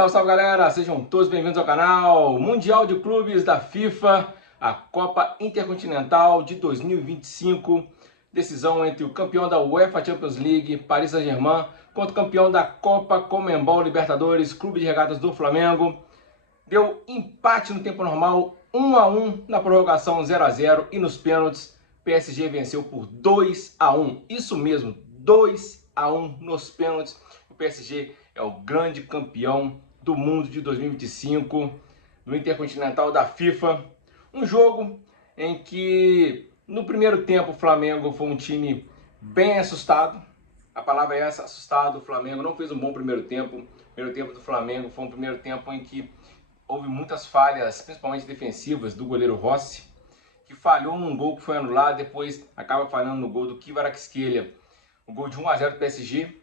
Salve, salve galera, sejam todos bem-vindos ao canal Mundial de Clubes da FIFA, a Copa Intercontinental de 2025, decisão entre o campeão da UEFA Champions League, Paris Saint-Germain, contra o campeão da Copa Conmebol Libertadores, Clube de Regatas do Flamengo. Deu empate no tempo normal, 1 a 1, na prorrogação 0 a 0 e nos pênaltis PSG venceu por 2 a 1. Isso mesmo, 2 a 1 nos pênaltis. O PSG é o grande campeão do mundo de 2025, do Intercontinental da FIFA. Um jogo em que no primeiro tempo o Flamengo foi um time bem assustado. A palavra é essa, assustado. O Flamengo não fez um bom primeiro tempo. O primeiro tempo do Flamengo foi um primeiro tempo em que houve muitas falhas, principalmente defensivas, do goleiro Rossi, que falhou num gol que foi anulado, depois acaba falhando no gol do Kvaratskhelia, o gol de 1 a 0 do PSG.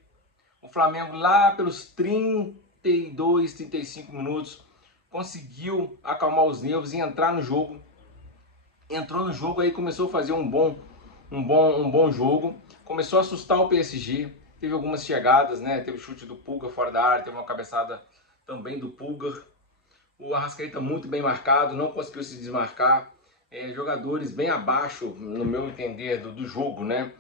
O Flamengo lá pelos 32, 35 minutos conseguiu acalmar os nervos e entrar no jogo. Entrou no jogo aí, começou a fazer um bom jogo, começou a assustar o PSG, teve algumas chegadas, né? Teve chute do Pulgar fora da área, teve uma cabeçada também do Pulgar. O Arrascaeta muito bem marcado, não conseguiu se desmarcar. Jogadores bem abaixo, no meu entender, do jogo, né?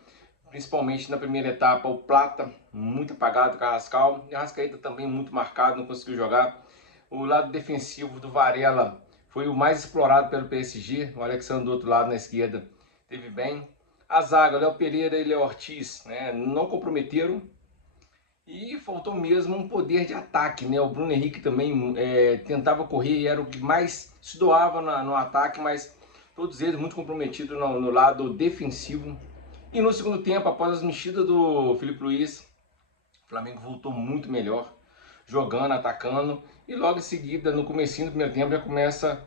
Principalmente na primeira etapa, o Plata muito apagado, o Carrascal. E o Arrascaeta também muito marcado, não conseguiu jogar. O lado defensivo do Varela foi o mais explorado pelo PSG. O Alexandre do outro lado, na esquerda, teve bem. A zaga, Léo Pereira e Léo Ortiz, né, não comprometeram. E faltou mesmo um poder de ataque, né? O Bruno Henrique também tentava correr e era o que mais se doava no ataque, mas todos eles muito comprometidos no lado defensivo. E no segundo tempo, após as mexidas do Filipe Luís, o Flamengo voltou muito melhor, jogando, atacando. E logo em seguida, no comecinho do primeiro tempo, já começa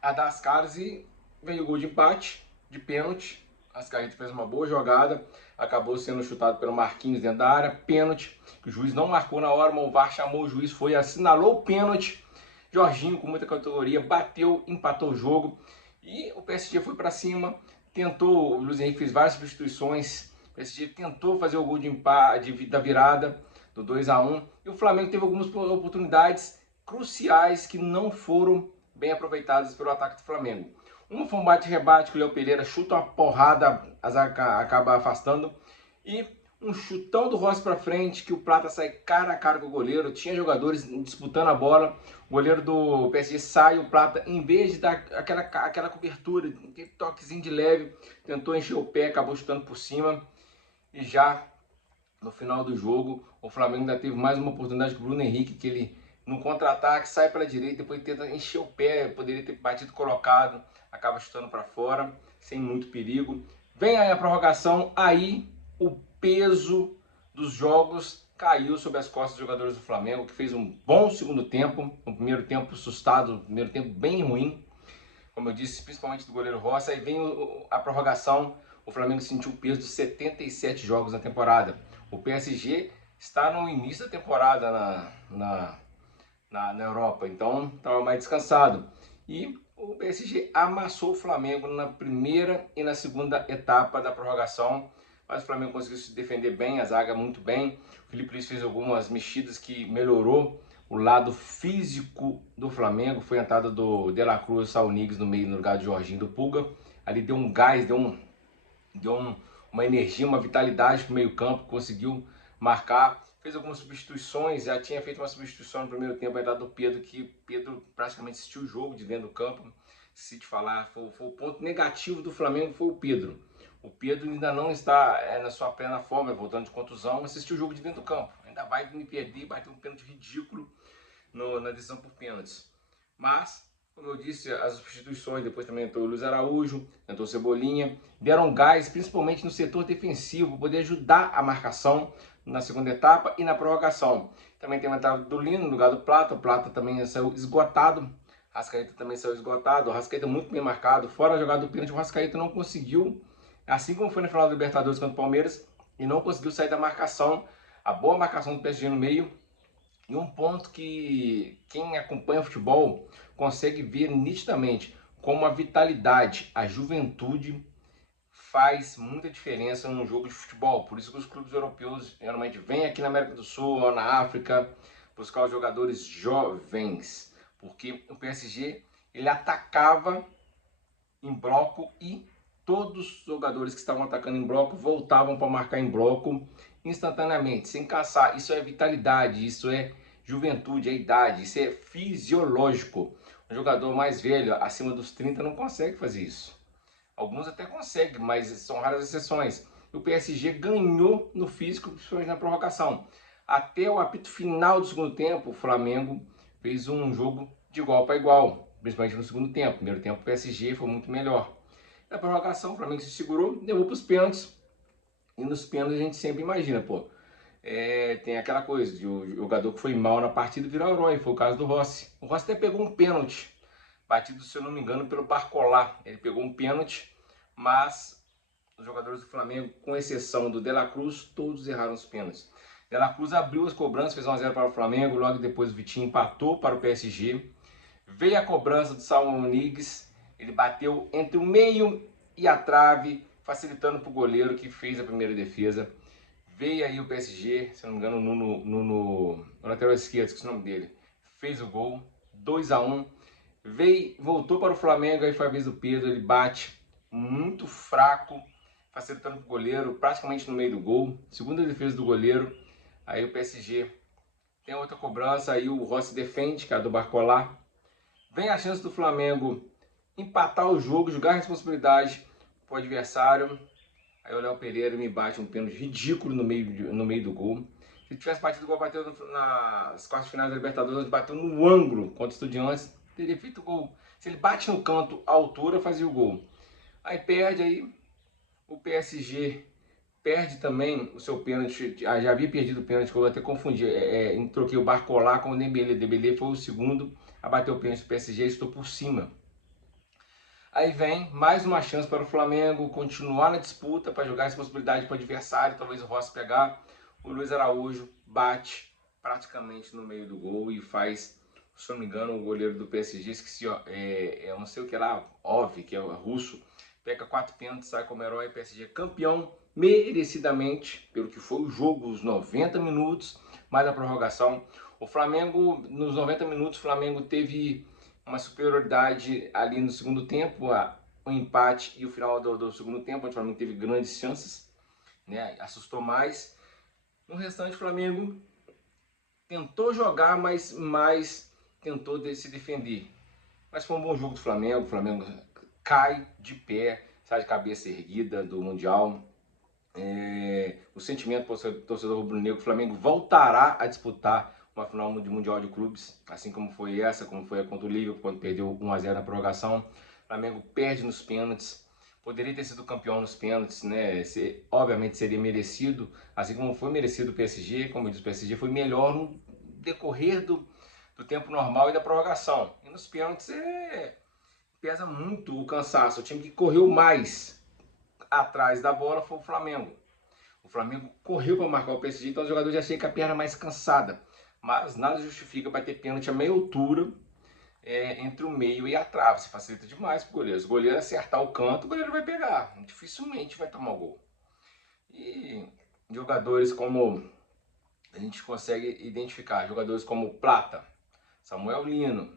a dar as caras e veio o gol de empate, de pênalti. Arrascaeta fez uma boa jogada, acabou sendo chutado pelo Marquinhos dentro da área, pênalti, que o juiz não marcou na hora, mas o VAR chamou o juiz, foi, assinalou o pênalti. Jorginho, com muita categoria, bateu, empatou o jogo e o PSG foi para cima, tentou, o Luiz Henrique fez várias substituições, o PSG tentou fazer o gol de empate, da virada, do 2 a 1, e o Flamengo teve algumas oportunidades cruciais que não foram bem aproveitadas pelo ataque do Flamengo. Uma foi um bate-rebate que o Léo Pereira chuta uma porrada, a zaga acaba afastando. E um chutão do Rossi para frente, que o Plata sai cara a cara com o goleiro. Tinha jogadores disputando a bola. O goleiro do PSG sai, o Plata, em vez de dar aquela cobertura, aquele toquezinho de leve, tentou encher o pé, acabou chutando por cima. E já no final do jogo, o Flamengo ainda teve mais uma oportunidade com o Bruno Henrique, que ele, no contra-ataque, sai pela direita, depois tenta encher o pé, poderia ter batido colocado, acaba chutando para fora, sem muito perigo. Vem aí a prorrogação, aí o peso dos jogos caiu sobre as costas dos jogadores do Flamengo, que fez um bom segundo tempo, um primeiro tempo assustado, um primeiro tempo bem ruim, como eu disse, principalmente do goleiro Rossi. Aí vem a prorrogação, o Flamengo sentiu o peso de 77 jogos na temporada. O PSG está no início da temporada na Europa, então estava mais descansado. E o PSG amassou o Flamengo na primeira e na segunda etapa da prorrogação, mas o Flamengo conseguiu se defender bem, a zaga muito bem. O Filipe Luís fez algumas mexidas que melhorou o lado físico do Flamengo. Foi a entrada do De La Cruz e Saul Niguez no meio, no lugar de Jorginho do Pulga. Ali deu um gás, uma energia, uma vitalidade para o meio campo, conseguiu marcar. Fez algumas substituições, já tinha feito uma substituição no primeiro tempo, a entrada do Pedro, que Pedro praticamente assistiu o jogo de dentro do campo. Se te falar, foi o ponto negativo do Flamengo, foi o Pedro. O Pedro ainda não está na sua plena forma, voltando de contusão, assistiu o jogo de dentro do campo. Ainda vai me perder, vai ter um pênalti ridículo na decisão por pênaltis. Mas, como eu disse, as substituições, depois também entrou o Luiz Araújo, entrou o Cebolinha, deram gás, principalmente no setor defensivo, para poder ajudar a marcação na segunda etapa e na prorrogação. Também tem a entrada do Lino no lugar do Plata, o Plata também saiu esgotado, Arrascaeta também saiu esgotado, o Arrascaeta muito bem marcado, fora a jogada do pênalti, o Arrascaeta não conseguiu, assim como foi na final da Libertadores contra o Palmeiras, e não conseguiu sair da marcação, a boa marcação do PSG no meio. E um ponto que quem acompanha o futebol consegue ver nitidamente como a vitalidade, a juventude faz muita diferença num jogo de futebol. Por isso que os clubes europeus geralmente vêm aqui na América do Sul ou na África buscar os jogadores jovens, porque o PSG ele atacava em bloco e todos os jogadores que estavam atacando em bloco voltavam para marcar em bloco instantaneamente, sem caçar. Isso é vitalidade, isso é juventude, é idade, isso é fisiológico. Um jogador mais velho, acima dos 30, não consegue fazer isso. Alguns até conseguem, mas são raras exceções. O PSG ganhou no físico, principalmente na prorrogação. Até o apito final do segundo tempo, o Flamengo fez um jogo de igual para igual, principalmente no segundo tempo. No primeiro tempo o PSG foi muito melhor. Na prorrogação, o Flamengo se segurou, levou para os pênaltis. E nos pênaltis a gente sempre imagina, tem aquela coisa de o jogador que foi mal na partida virar herói. Foi o caso do Rossi. O Rossi até pegou um pênalti, batido, se eu não me engano, pelo Barcola. Ele pegou um pênalti, mas os jogadores do Flamengo, com exceção do De La Cruz, todos erraram os pênaltis. De La Cruz abriu as cobranças, fez 1-0 para o Flamengo, logo depois o Vitinho empatou para o PSG. Veio a cobrança do Saúl Ñíguez, ele bateu entre o meio e a trave, facilitando para o goleiro que fez a primeira defesa. Veio aí o PSG, se não me engano, no lateral esquerdo, esqueci o nome dele, fez o gol, 2-1. Voltou para o Flamengo, aí foi a vez do Pedro, ele bate muito fraco, facilitando para o goleiro, praticamente no meio do gol. Segunda defesa do goleiro, aí o PSG tem outra cobrança, aí o Rossi defende, que é a do Barcola. Vem a chance do Flamengo empatar o jogo, jogar a responsabilidade para o adversário. Aí o Léo Pereira me bate um pênalti ridículo no meio do gol. Se ele tivesse batido igual bateu nas quartas de finais da Libertadores, onde bateu no ângulo contra o Estudiantes, teria feito o gol. Se ele bate no canto, à altura, fazia o gol. Aí perde, aí o PSG perde também o seu pênalti. Já havia perdido o pênalti, que eu até confundi. Troquei o Barcola com o Dembélé. Dembélé foi o segundo a bater o pênalti do PSG, estou por cima. Aí vem mais uma chance para o Flamengo continuar na disputa, para jogar essa possibilidade para o adversário, talvez o Rossi pegar. O Luiz Araújo bate praticamente no meio do gol e faz, se não me engano, o goleiro do PSG, esqueci, não sei o que lá, Ov, que é o russo, pega 4 pênaltis, sai como herói, PSG campeão, merecidamente, pelo que foi o jogo, os 90 minutos, mais a prorrogação. O Flamengo, nos 90 minutos, o Flamengo teve uma superioridade ali no segundo tempo, o empate e o final do segundo tempo, onde o Flamengo teve grandes chances, né? Assustou mais. No restante, o Flamengo tentou jogar, mas tentou se defender. Mas foi um bom jogo do Flamengo. O Flamengo cai de pé, sai de cabeça erguida do Mundial. O sentimento do torcedor rubro-negro, o Flamengo voltará a disputar uma final de Mundial de Clubes, assim como foi essa, como foi a contra o Liverpool, quando perdeu 1-0 na prorrogação. O Flamengo perde nos pênaltis, poderia ter sido campeão nos pênaltis, né? Obviamente seria merecido, assim como foi merecido o PSG, como eu disse, o PSG foi melhor no decorrer do tempo normal e da prorrogação. E nos pênaltis pesa muito o cansaço, o time que correu mais atrás da bola foi o Flamengo. O Flamengo correu para marcar o PSG, então os jogadores já chegam com a perna mais cansada. Mas nada justifica bater pênalti a meia altura entre o meio e a trave. Se facilita demais para o goleiro. Se o goleiro acertar o canto, o goleiro vai pegar. Dificilmente vai tomar o gol. E jogadores como a gente consegue identificar, jogadores como Plata, Samuel Lino,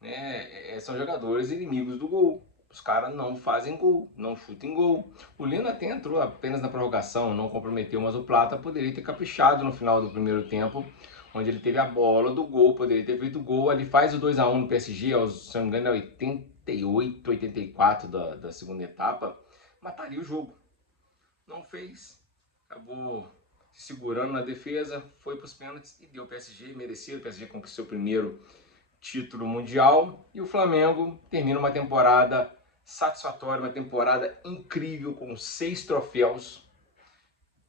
né? São jogadores inimigos do gol. Os caras não fazem gol, não chutam gol. O Lino até entrou apenas na prorrogação, não comprometeu, mas o Plata poderia ter caprichado no final do primeiro tempo, onde ele teve a bola do gol, poderia ter feito o gol. Ele faz o 2-1 no PSG, se não me engano, 88, 84 da segunda etapa, mataria o jogo. Não fez, acabou se segurando na defesa, foi para os pênaltis e deu o PSG, merecido. O PSG conquistou o primeiro título mundial e o Flamengo termina uma temporada satisfatória, uma temporada incrível com 6 troféus,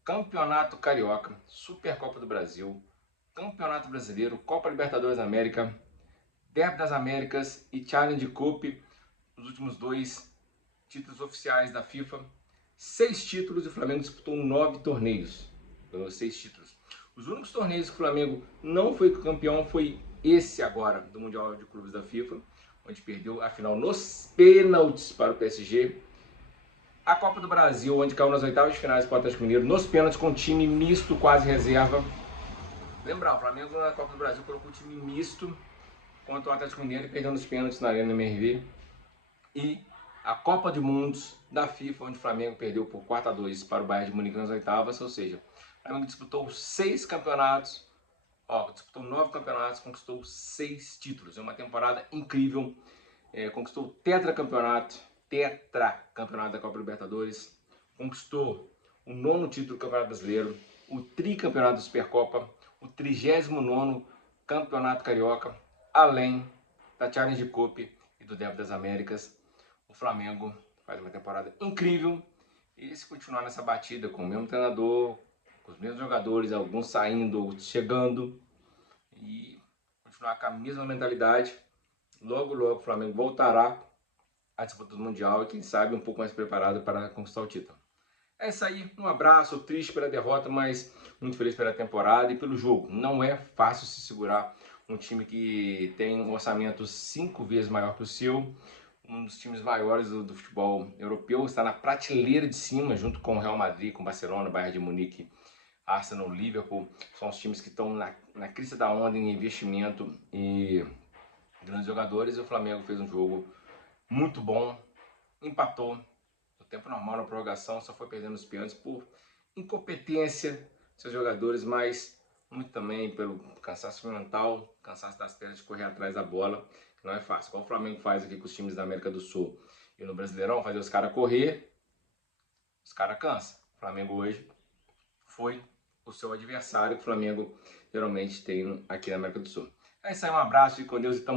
Campeonato Carioca, Supercopa do Brasil, Campeonato Brasileiro, Copa Libertadores da América, Derby das Américas e Challenge Cup, os últimos 2 títulos oficiais da FIFA. 6 títulos e o Flamengo disputou 9 torneios, ganhou 6 títulos. Os únicos torneios que o Flamengo não foi campeão foi esse agora, do Mundial de Clubes da FIFA, onde perdeu a final nos pênaltis para o PSG. A Copa do Brasil, onde caiu nas oitavas de finais para o Atlético Mineiro, nos pênaltis com time misto, quase reserva. Lembrar, o Flamengo na Copa do Brasil colocou o time misto contra o Atlético Mineiro, perdendo os pênaltis na Arena MRV. E a Copa de Mundos da FIFA, onde o Flamengo perdeu por 4-2 para o Bayern de Munique nas oitavas, ou seja, o Flamengo disputou 6 campeonatos, disputou 9 campeonatos, conquistou 6 títulos. É uma temporada incrível, conquistou o tetracampeonato da Copa Libertadores, conquistou o 9º título do Campeonato Brasileiro, o tricampeonato da Supercopa, o 39º Campeonato Carioca, além da Challenge Cup e do Derby das Américas. O Flamengo faz uma temporada incrível e se continuar nessa batida com o mesmo treinador, com os mesmos jogadores, alguns saindo, outros chegando, e continuar com a mesma mentalidade, logo o Flamengo voltará à disputa do Mundial e quem sabe um pouco mais preparado para conquistar o título. É isso aí, um abraço, triste pela derrota, mas muito feliz pela temporada e pelo jogo. Não é fácil se segurar um time que tem um orçamento 5 vezes maior que o seu, um dos times maiores do futebol europeu, está na prateleira de cima, junto com o Real Madrid, com o Barcelona, Bayern de Munique, Arsenal, Liverpool. São os times que estão na crista da onda em investimento e grandes jogadores. E o Flamengo fez um jogo muito bom, empatou no tempo normal, na prorrogação, só foi perdendo os pênaltis por incompetência dos seus jogadores, mas muito também pelo cansaço mental, cansaço das pernas de correr atrás da bola, que não é fácil. Como o Flamengo faz aqui com os times da América do Sul e no Brasileirão, fazer os caras correr, os caras cansam. O Flamengo hoje foi o seu adversário que o Flamengo geralmente tem aqui na América do Sul. É isso aí, um abraço e com Deus e tamo